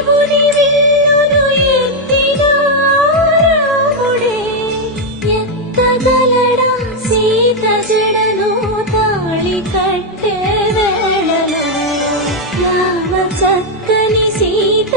దేవుని విల్లును ఎత్తిన రాముడే ఎత్తగలడా సీత జడను తాళి కట్టే వేళలో రామ చక్కని సీత